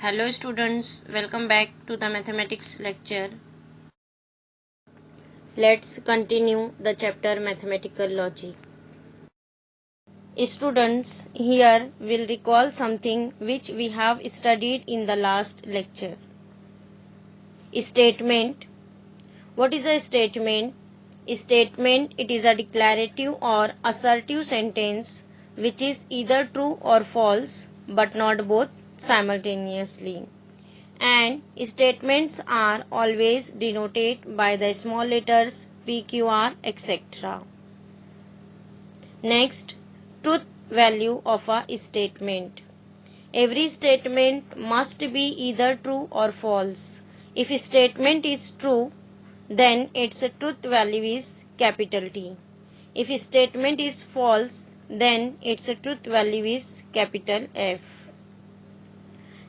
Hello students, welcome back to the mathematics lecture. Let's continue the chapter mathematical logic. Students, here we'll recall something which we have studied in the last lecture. Statement. What is a statement? Statement, it is a declarative or assertive sentence which is either true or false but not both simultaneously. And statements are always denoted by the small letters PQR, etc. Next, truth value of a statement. Every statement must be either true or false. If a statement is true, then its truth value is capital T. If a statement is false, then its truth value is capital F.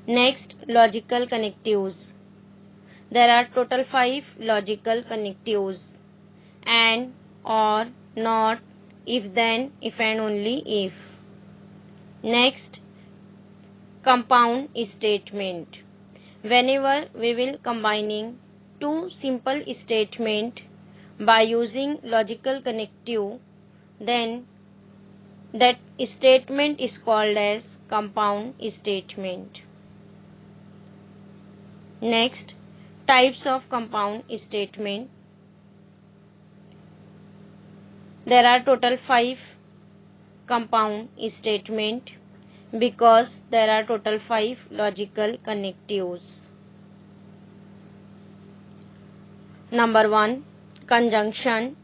Next, logical connectives. There are total 5 logical connectives: and, or, not, if then, if and only if. Next, compound statement. Whenever we will combining two simple statement by using logical connective, then that statement is called as compound statement. Next, types of compound statement. There are total 5 compound statement because there are total 5 logical connectives. Number 1, conjunction.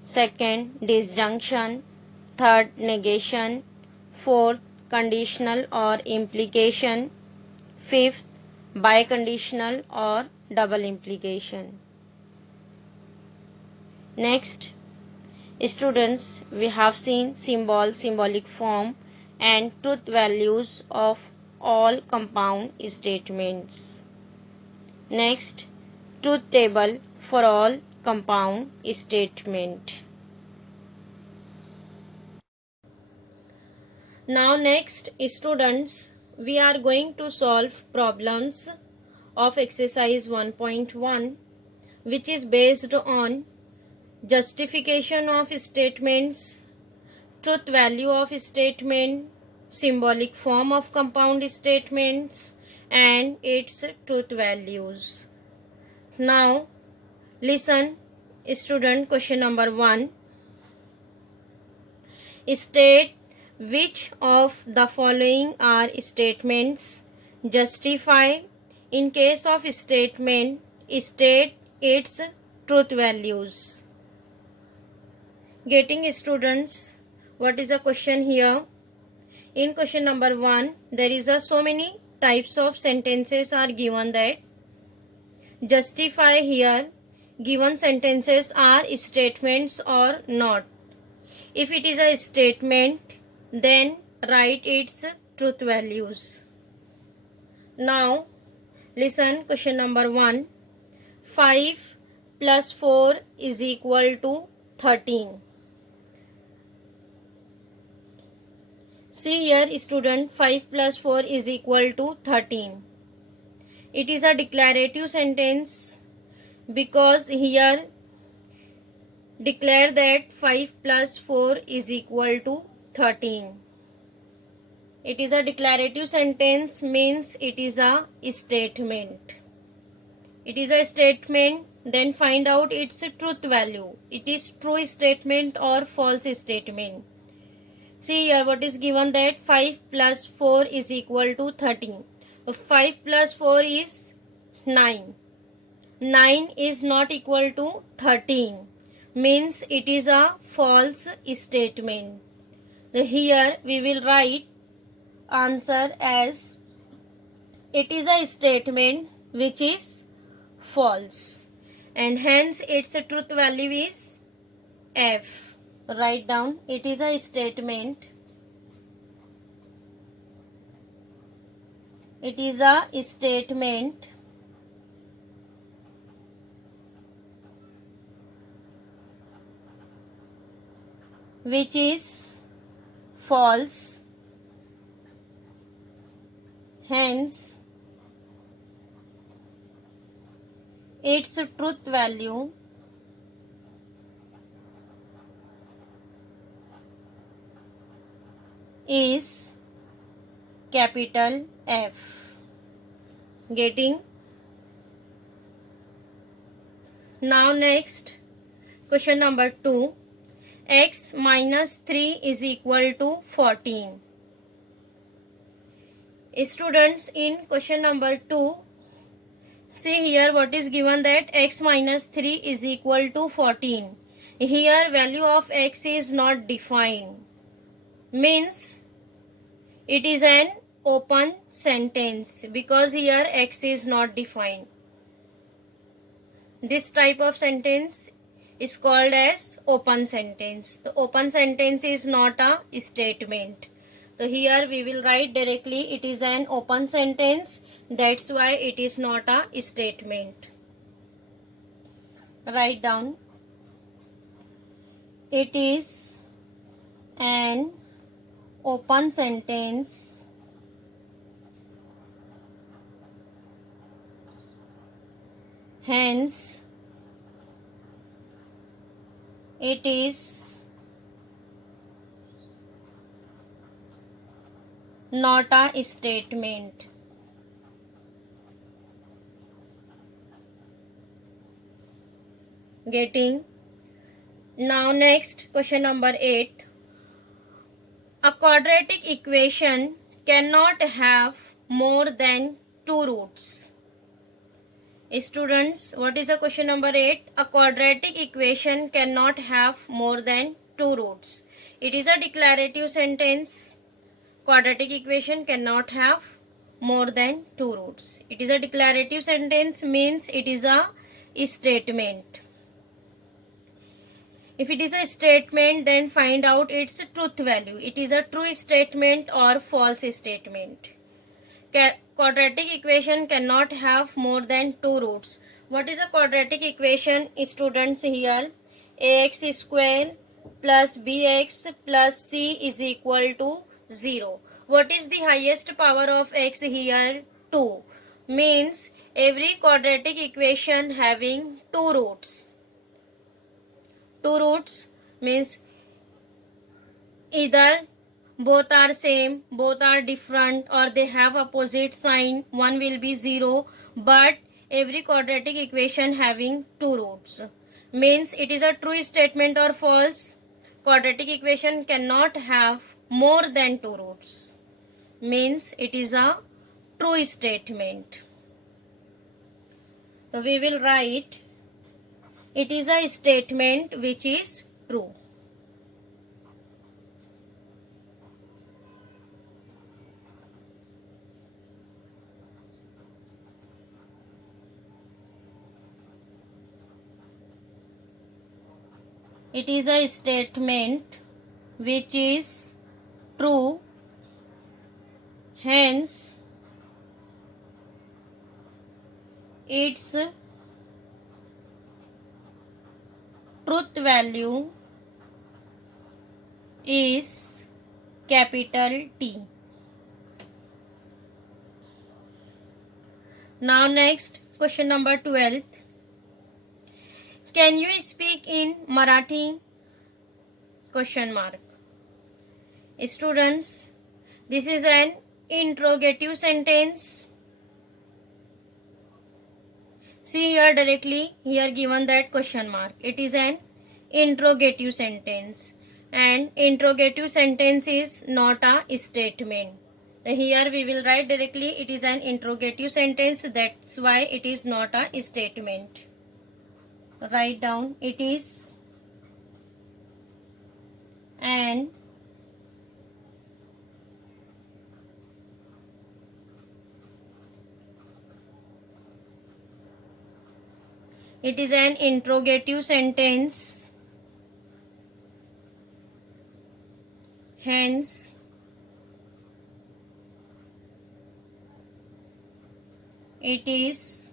Second, disjunction. Third, negation. Fourth, conditional or implication. Fifth, biconditional or double implication. Next, students, we have seen symbolic form and truth values of all compound statements. Next, truth table for all compound statement. Now next, students, we are going to solve problems of exercise 1.1, which is based on justification of statements, truth value of statement, symbolic form of compound statements, and its truth values. Now listen, student, question number 1. State which of the following are statements. Justify. In case of statement, state its truth values. Getting, students, what is the question here? In question number 1, there is so many types of sentences are given that justify. Here given sentences are statements or not. If it is a statement, then write its truth values. Now listen, question number 1. 5 plus 4 is equal to 13. See here, student, 5 plus 4 is equal to 13. It is a declarative sentence because here declare that 5 plus 4 is equal to 13. It is a declarative sentence, means it is a statement. It is a statement, then find out its truth value. It is true statement or false statement. See here what is given, that 5 plus 4 is equal to 13. 5 plus 4 is 9. 9 is not equal to 13. Means it is a false statement. Here we will write answer as it is a statement which is false, and hence its truth value is F. Write down, it is a statement. It is a statement which is false, hence its truth value is capital F. Getting? Now next, question number 2. X minus 3 is equal to 14. Students, in question number 2, see here what is given, that x minus 3 is equal to 14. Here value of x is not defined. Means it is an open sentence because here x is not defined. This type of sentence is called as open sentence. The open sentence is not a statement. So here we will write directly it is an open sentence. That's why it is not a statement. Write down. It is an open sentence. Hence, it is not a statement. Getting? Now next, question number 8. A quadratic equation cannot have more than 2 roots. Students, what is the question number 8? A quadratic equation cannot have more than 2 roots. It is a declarative sentence. Quadratic equation cannot have more than 2 roots. It is a declarative sentence, means it is a statement. If it is a statement, then find out its truth value. It is a true statement or false statement. Quadratic equation cannot have more than 2 roots. What is a quadratic equation, students? Here ax square plus bx plus c is equal to 0. What is the highest power of x here? 2. Means every quadratic equation having 2 roots. 2 roots means either both are same, both are different, or they have opposite sign. One will be 0, but every quadratic equation having 2 roots. Means it is a true statement or false. Quadratic equation cannot have more than 2 roots. Means it is a true statement. So we will write it is a statement which is true. It is a statement which is true. Hence, its truth value is capital T. Now next, question number 12. Can you speak in Marathi? Question mark. Students, this is an interrogative sentence. See here directly, here given that question mark. It is an interrogative sentence, and interrogative sentence is not a statement. Here we will write directly it is an interrogative sentence. That's why it is not a statement. Write down it is an interrogative sentence. Hence, it is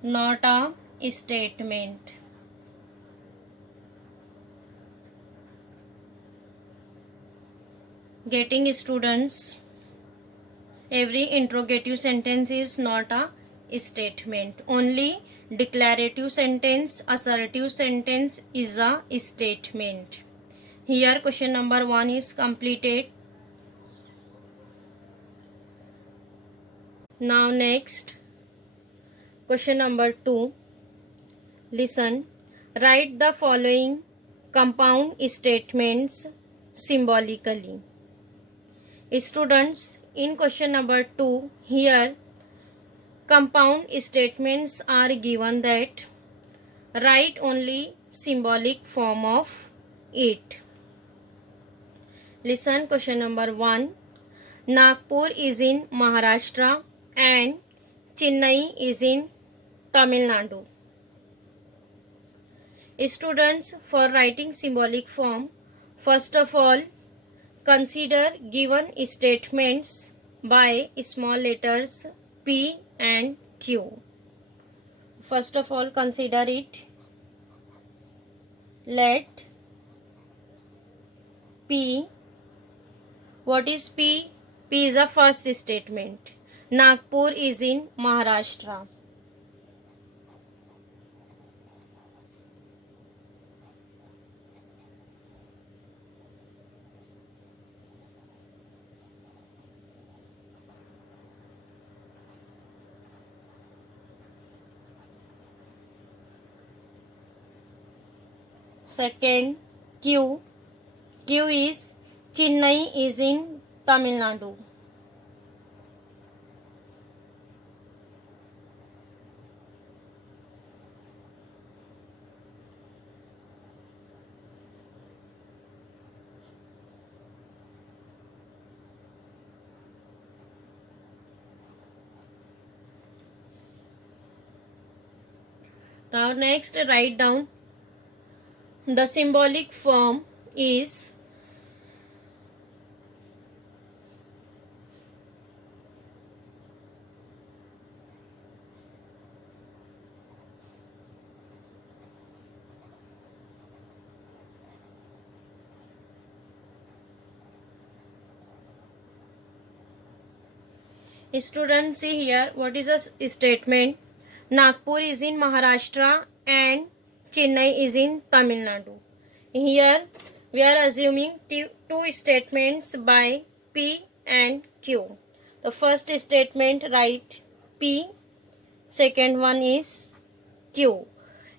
not a statement. Getting, students? Every interrogative sentence is not a statement. Only declarative sentence, assertive sentence is a statement. Here question number 1 is completed. Now next question number 2. Listen. Write the following compound statements symbolically. Students, in question number 2, here compound statements are given that write only symbolic form of it. Listen, question number 1. Nagpur is in Maharashtra and Chennai is in Tamil Nadu. Students, for writing symbolic form, first of all, consider given statements by small letters P and Q. First of all, consider it. Let P. What is P? P is a first statement. Nagpur is in Maharashtra. Second, Q. Q is Chennai is in Tamil Nadu. Now next, write down the symbolic form is students, see here what is a statement. Nagpur is in Maharashtra and Chennai is in Tamil Nadu. Here we are assuming two statements by P and Q. The first statement write P, second one is Q.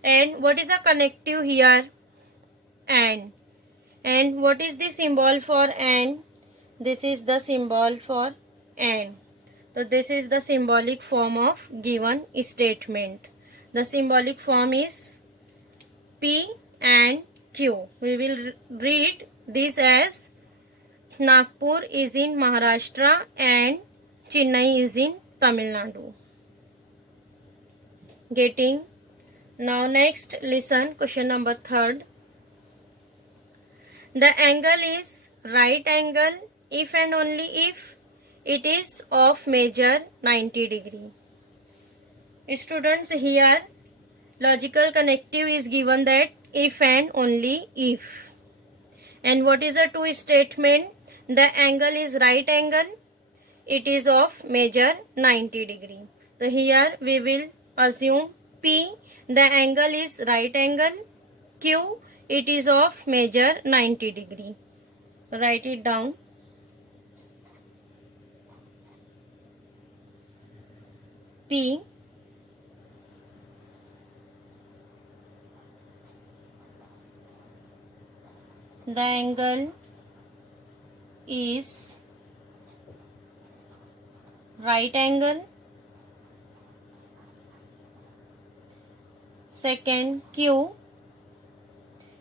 And what is a connective here? And. And what is the symbol for and? This is the symbol for and. So this is the symbolic form of given statement. The symbolic form is P and Q. We will read this as Nagpur is in Maharashtra and Chennai is in Tamil Nadu. Getting? Now next, listen, question number 3. The angle is right angle if and only if it is of measure 90 degree. Students, here logical connective is given that if and only if. And what is the two statement? The angle is right angle. It is of measure 90 degree. So here we will assume P, the angle is right angle. Q, it is of measure 90 degree. Write it down. P, the angle is right angle. Second, Q,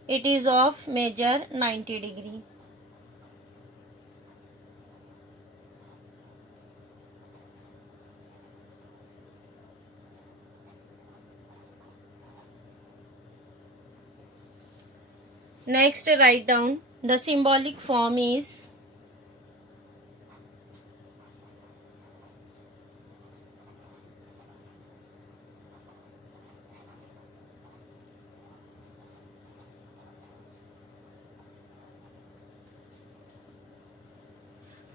it is of measure 90 degree. Next, write down the symbolic form is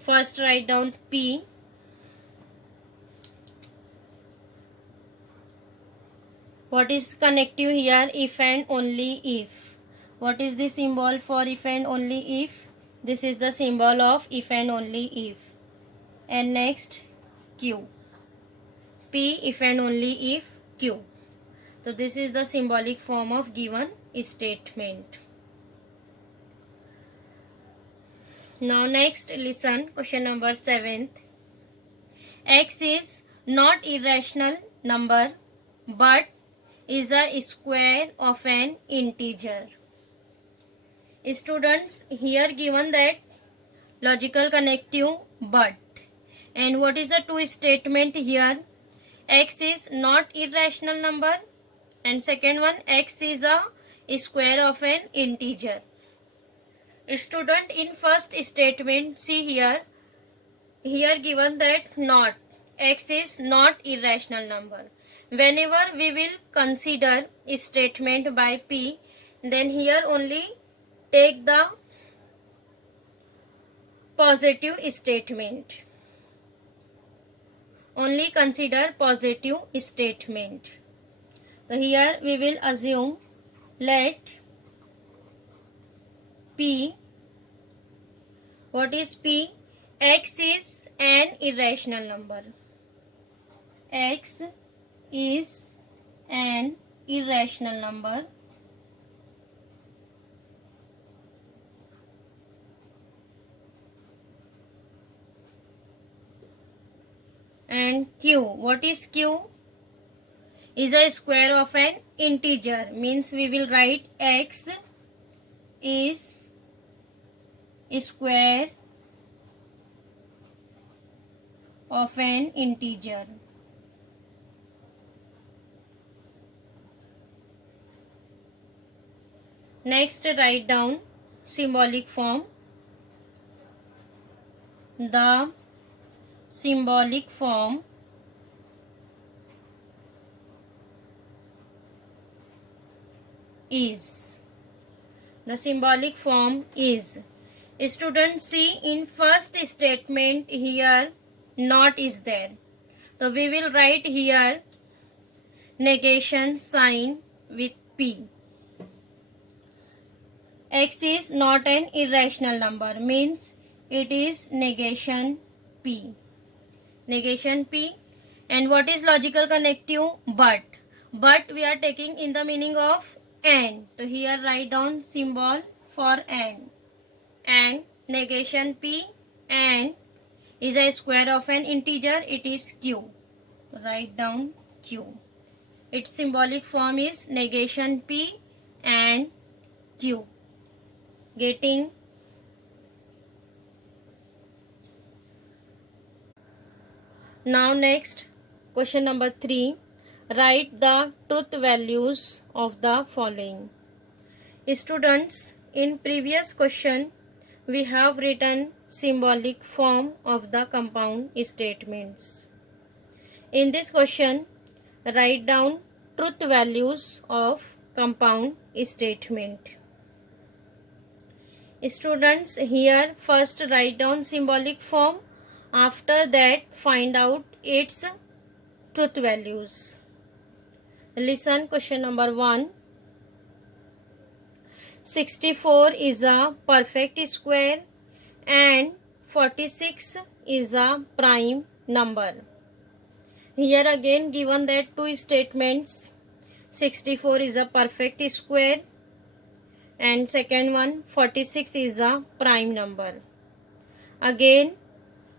first write down P, What is connective here? If and only if. What is the symbol for if and only if? This is the symbol of if and only if. And next Q. P if and only if Q. So this is the symbolic form of given statement. Now next listen question number 7th. X is not irrational number but is a square of an integer. Students, here given that logical connective but, and what is the two statement here? X is not irrational number, and second one, X is a square of an integer. Student, in first statement, see here given that not, X is not irrational number. Whenever we will consider a statement by P, then here only take the positive statement. Only consider positive statement. So here we will assume, let P, what is P? X is an irrational number. X is an irrational number and Q, what is Q? Is a square of an integer, means we will write X is square of an integer. Next, write down symbolic form. The symbolic form is. The symbolic form is. Students, see in first statement here not is there. So we will write here negation sign with P. X is not an irrational number, means it is negation P. Negation P. And what is logical connective? But. But we are taking in the meaning of and. So here write down symbol for and. And negation P and is a square of an integer, it is Q. Write down Q. Its symbolic form is negation P and Q. Getting? Now next, question number 3. Write the truth values of the following. Students, in previous question, we have written symbolic form of the compound statements. In this question, write down truth values of compound statement. Students, here first write down symbolic form. After that, find out its truth values. Listen question number 1. 64 is a perfect square and 46 is a prime number. Here again given that two statements. 64 is a perfect square and second one 46 is a prime number. Again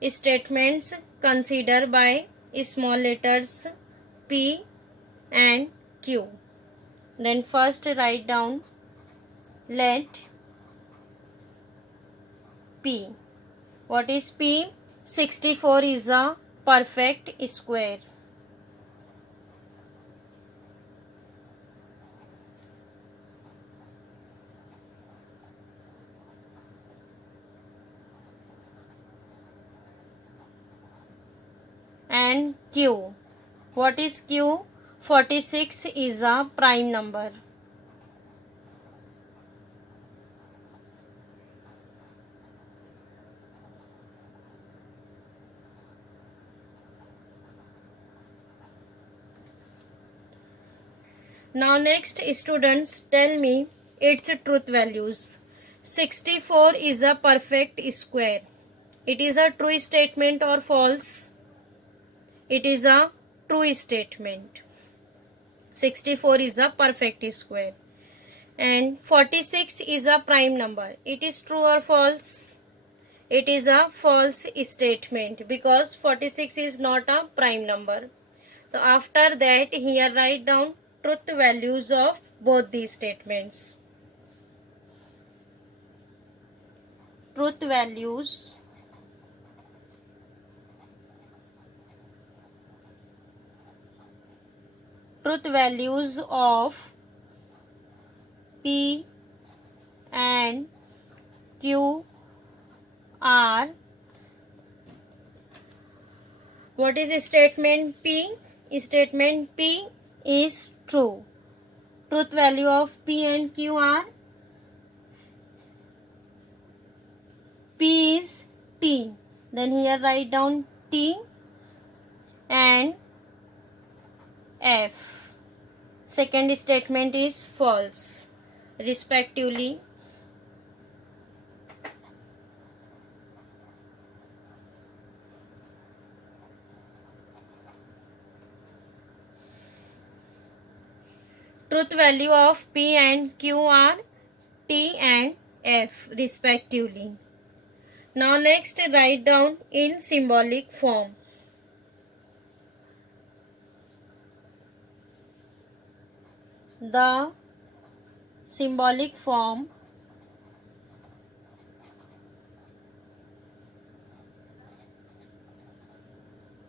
statements consider by small letters P and Q. Then first write down, let P. What is P? 64 is a perfect square. And Q. What is Q? 46 is a prime number. Now next, students, tell me its truth values. 64 is a perfect square. It is a true statement or false? It is a true statement. 64 is a perfect square. And 46 is a prime number. It is true or false? It is a false statement because 46 is not a prime number. So after that, here write down truth values of both these statements. Truth values of P and Q are, what is statement P? Statement P is true. Truth value of P and Q are, P is T. Then here write down T and F. Second statement is false, respectively. Truth value of P and Q are T and F, respectively. Now next, write down in symbolic form. The symbolic form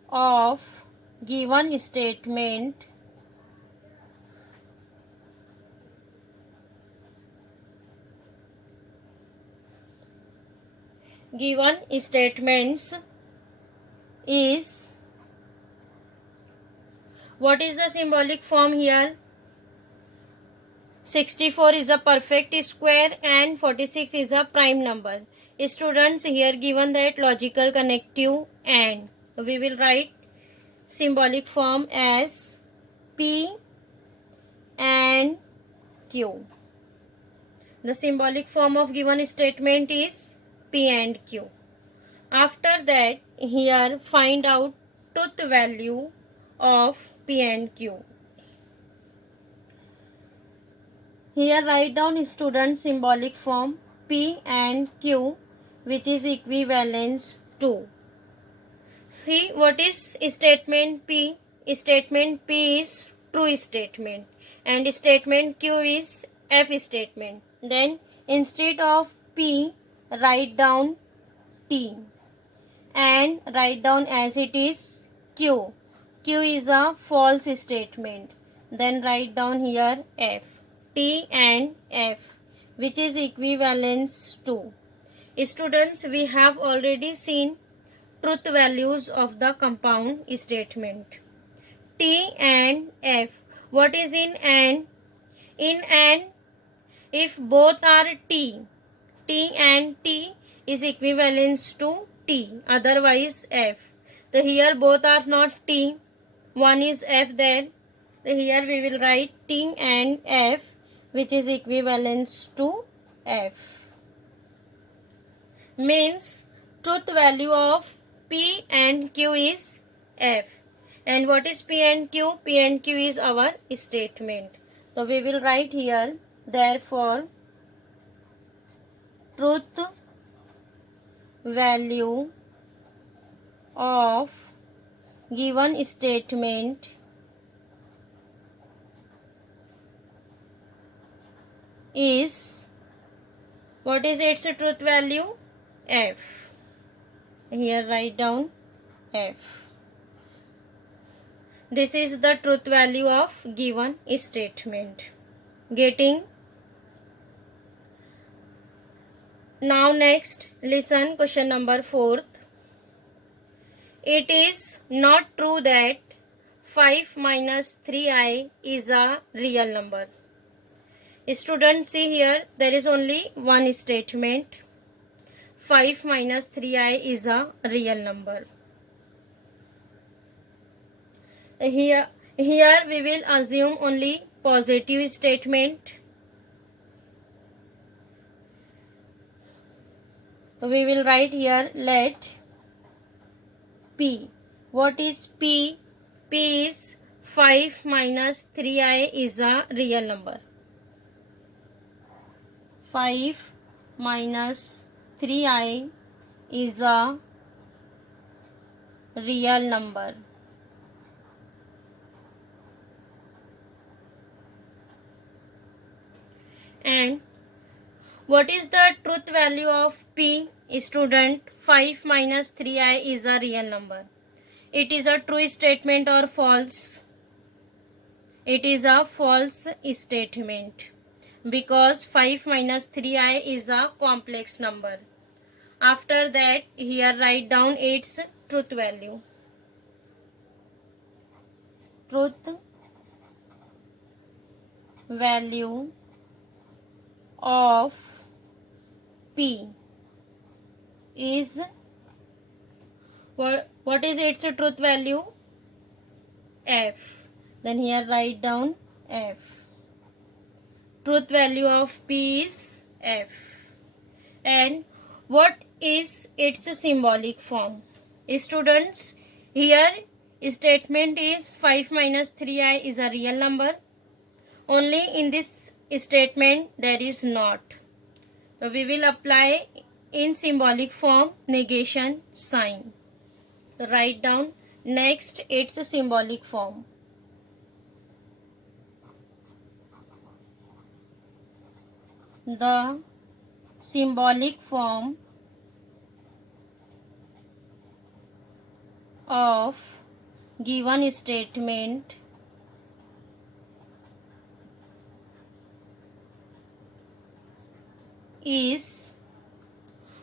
of given statement is, what is the symbolic form here? 64 is a perfect square and 46 is a prime number. Students, here given that logical connective and, we will write symbolic form as P and Q. The symbolic form of given statement is P and Q. After that, here find out truth value of P and Q. Here write down student symbolic form P and Q, which is equivalence to. See, what is statement P? Statement P is true statement and statement Q is F statement. Then instead of P, write down T and write down as it is Q. Q is a false statement. Then write down here F. T and F, which is equivalence to. Students, we have already seen truth values of the compound statement. T and F. What is in and? In and, if both are T, T and T is equivalence to T, otherwise F. So here both are not T, one is F there. So here we will write T and F, which is equivalence to F. Means truth value of P and Q is F. And what is P and Q? P and Q is our statement. So we will write here, therefore, truth value of given statement is, what is its truth value? F. Here write down F. This is the truth value of given statement. Getting? Now next, listen question number 4. It is not true that 5 minus 3i is a real number. Students, see here, there is only one statement. 5 minus 3i is a real number. Here we will assume only positive statement. So we will write here, let P. What is P? P is 5 minus 3i is a real number. 5 minus 3i is a real number. And what is the truth value of P? Student, 5 minus 3i is a real number. It is a true statement or false? It is a false statement because 5 minus 3i is a complex number. After that, here write down its truth value. Truth value of P is, what is its truth value? F. Then here write down F. Truth value of P is F. And what is its symbolic form? Students, here statement is 5 minus 3i is a real number. Only in this statement there is not. So we will apply in symbolic form negation sign. Write down next its symbolic form. The symbolic form of given statement is,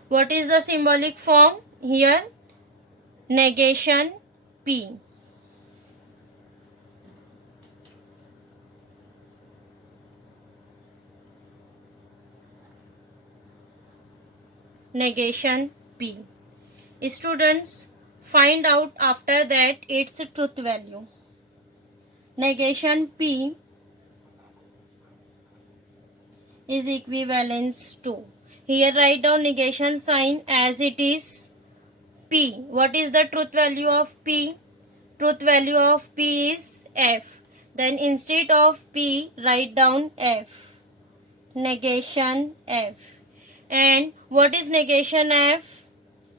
what is the symbolic form here? Negation P. Negation P. Students, find out after that its truth value. Negation P is equivalence to. Here write down negation sign as it is P. What is the truth value of P? Truth value of P is F. Then instead of P, write down F. Negation F. And what is negation F?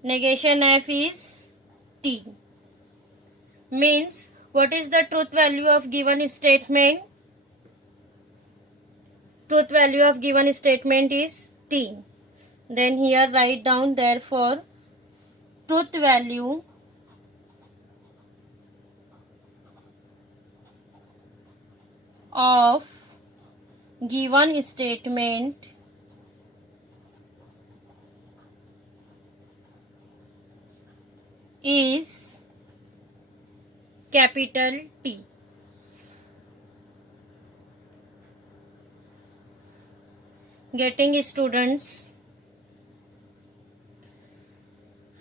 Negation F is T. Means, what is the truth value of given statement? Truth value of given statement is T. Then here write down, therefore, truth value of given statement is capital T. Getting, students?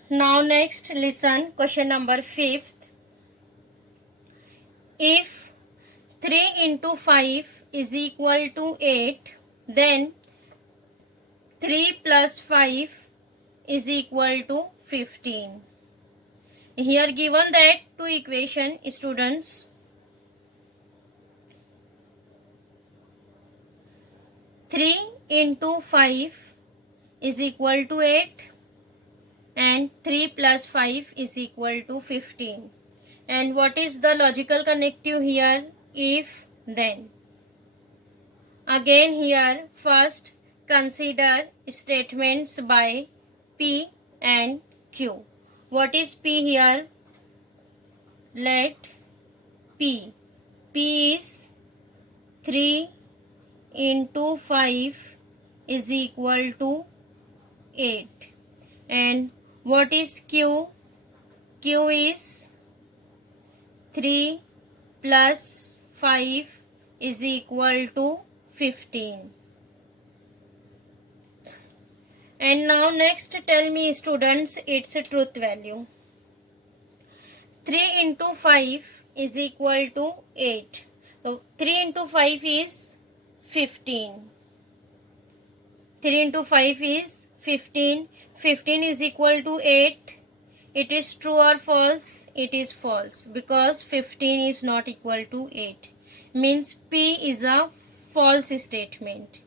Now next listen question number 5th. If 3 into 5 is equal to 8, then 3 plus 5 is equal to 15. Here given that two equation, students. 3 into 5 is equal to 8 and 3 plus 5 is equal to 15. And what is the logical connective here? If, then. Again here, first consider statements by P and Q. What is P here? Let P. P is 3 into 5 is equal to 8. And what is Q? Q is 3 plus 5 is equal to 15. And now next tell me, students, its truth value. 3 into 5 is equal to 8. So 3 into 5 is 15. 3 into 5 is 15. 15 is equal to 8. It is true or false? It is false because 15 is not equal to 8. Means P is a false statement.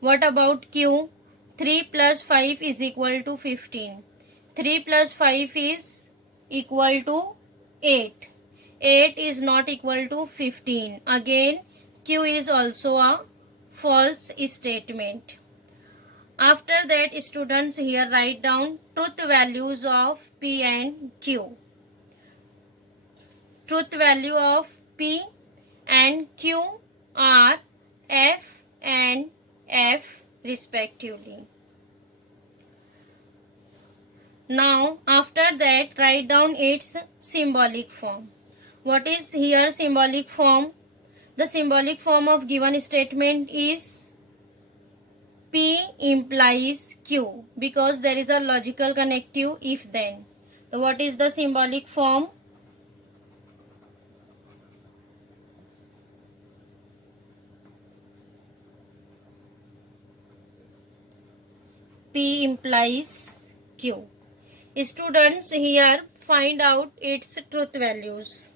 What about Q? 3 plus 5 is equal to 15. 3 plus 5 is equal to 8. 8 is not equal to 15. Again, Q is also a false statement. After that, students here write down truth values of P and Q. Truth value of P and Q are F and F respectively. Now, after that, write down its symbolic form. What is here symbolic form? The symbolic form of given statement is P implies Q because there is a logical connective if then. So what is the symbolic form? P implies Q. Students here find out its truth values.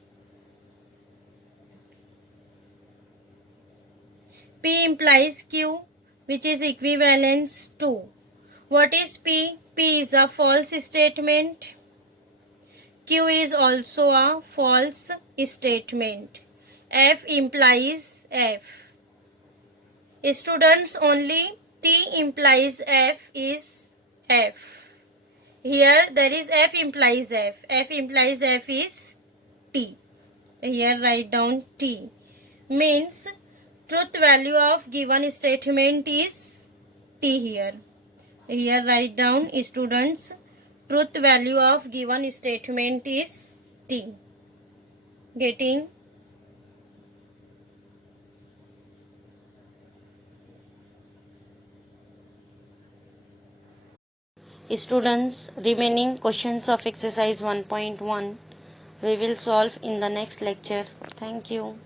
P implies Q, which is equivalence to. What is P? P is a false statement. Q is also a false statement. F implies F. Students, only T implies F is F. Here there is F implies F. F implies F is T. Here write down T. Means truth value of given statement is T here. Here write down, students, truth value of given statement is T. Getting? Students, remaining questions of exercise 1.1 we will solve in the next lecture. Thank you.